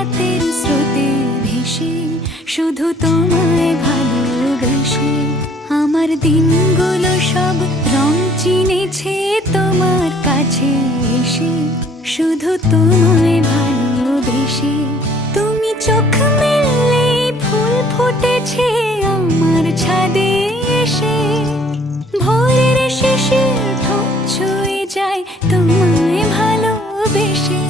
রাতের স্রোতে ভেসে, শুধু তোমায় ভালোবেসে। আমার দিনগুলো সব রং চিনেছে তোমার কাছে এসে, শুধু তোমায় ভালোবেসে। তুমি চোখ মেললে ফুল ফুটেছে আমার ছাদে এসে, ভোরের শেষে ঠোঁট ছুঁয়ে যায় তোমায় ভালোবেসে।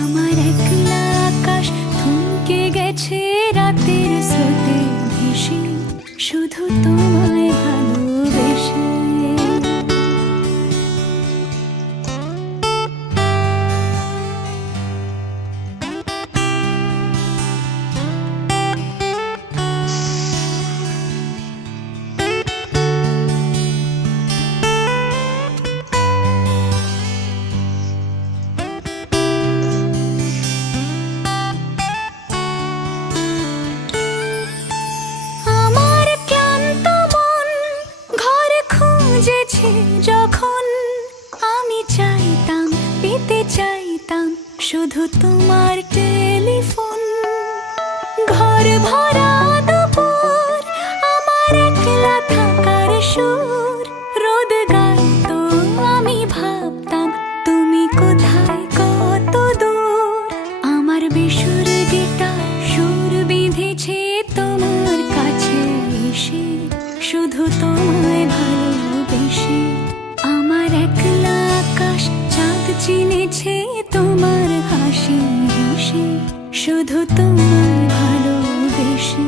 আমার একলা আকাশ থমকে গেছে রাতের স্রোতে ভেসে, শুধু তোমায় ভালোবেসে। যখন আমি চাইতাম, পেতে চাইতাম শুধু তোমার টেলিফোন। ঘর ভরা দুপুর, আমার একলা থাকার সুর, রোদ গাইতো আমি ভাবতাম তুমি কোথায় কত দূর। আমার বেসুর গিটার সুর বিঁধেছে তোমার কাছে এসে, শুধু তোমায় ভালোবেসে। আমার একলা আকাশ চাঁদ চিনেছে তোমার হাসি হেসে, শুধু তোমায় ভালোবেসে।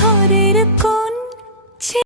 ঘরের